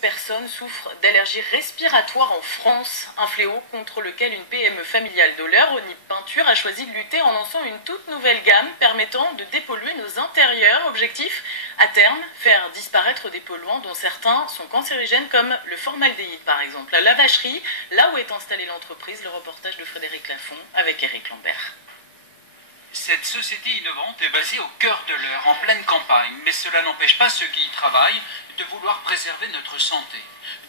Personnes souffrent d'allergies respiratoires en France, un fléau contre lequel une PME familiale de l'Eure, Onip Peinture, a choisi de lutter en lançant une toute nouvelle gamme permettant de dépolluer nos intérieurs. Objectif, à terme, faire disparaître des polluants dont certains sont cancérigènes comme le formaldéhyde par exemple. À la vacherie, là où est installée l'entreprise, le reportage de Frédéric Lafont avec Éric Lambert. Cette société innovante est basée au cœur de l'Eure, en pleine campagne, mais cela n'empêche pas ceux qui y travaillent de vouloir préserver notre santé.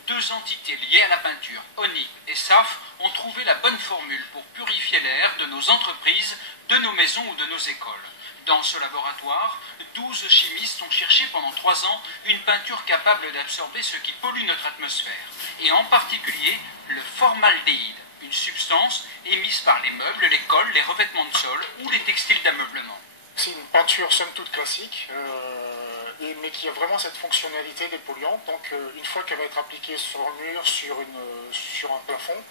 Deux entités liées à la peinture, Onip et SAF, ont trouvé la bonne formule pour purifier l'air de nos entreprises, de nos maisons ou de nos écoles. Dans ce laboratoire, 12 chimistes ont cherché pendant 3 ans une peinture capable d'absorber ce qui pollue notre atmosphère, et en particulier le formaldéhyde, une substance émise par les meubles, les cols, les revêtements de sol ou les textiles d'ameublement. C'est une peinture somme toute classique, mais qui a vraiment cette fonctionnalité dépolluante. Donc une fois qu'elle va être appliquée sur le mur, sur un plafond,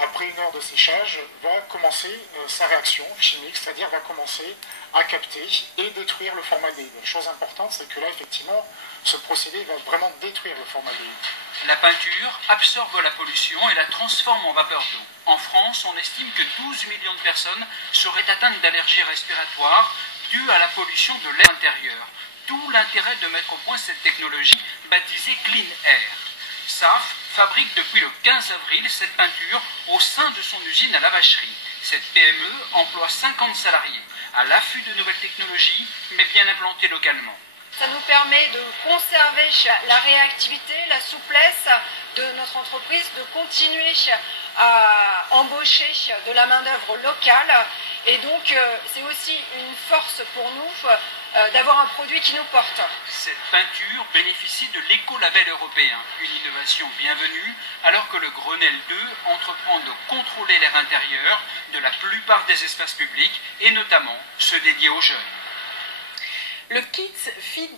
après 1 heure de séchage, va commencer sa réaction chimique, c'est-à-dire va commencer à capter et détruire le formaldéhyde. La chose importante, c'est que là, effectivement, ce procédé va vraiment détruire le formaldéhyde. La peinture absorbe la pollution et la transforme en vapeur d'eau. En France, on estime que 12 millions de personnes seraient atteintes d'allergies respiratoires dues à la pollution de l'air intérieur. D'où l'intérêt de mettre au point cette technologie baptisée Clean Air. SAF fabrique depuis le 15 avril cette peinture au sein de son usine à la vacherie. Cette PME emploie 50 salariés, à l'affût de nouvelles technologies, mais bien implantées localement. Ça nous permet de conserver la réactivité, la souplesse de notre entreprise, de continuer à embaucher de la main-d'œuvre locale. Et donc, c'est aussi une force pour nous d'avoir un produit qui nous porte. Cette peinture bénéficie de l'écolabel européen, une innovation bienvenue, alors que le Grenelle 2 entreprend de contrôler l'air intérieur de la plupart des espaces publics, et notamment ceux dédiés aux jeunes. Le kit Feed